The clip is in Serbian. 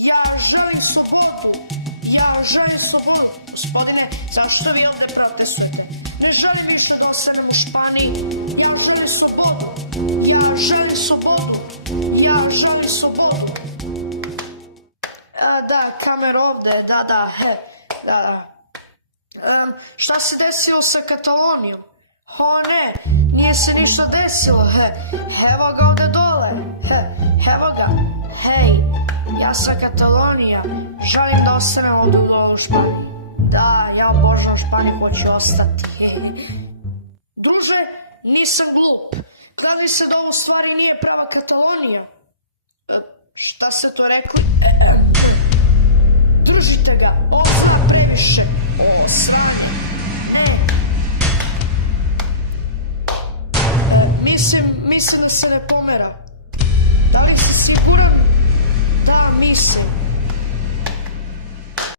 Ja želim slobodu. Gospodine, zašto vi ovde protestujete? Ne želim više da ostanem u Španiji. Ja želim slobodu. Da, kamera ovde, da. Šta se desilo sa Katalonijom? Ne, nije se ništa desilo, evo ga ovde dole, evo ga, hej, ja sam Katalonija, želim da ostanem ovde u Španiji. Da, ja obožavam Španiju, hoću ostati. Druže, nisam glup, kad mi se da ovo stvari nije prava Katalonija. Šta se to rekli? Držite ga, ovo zna previše. Mislim da se ne pomera. Da li si siguran?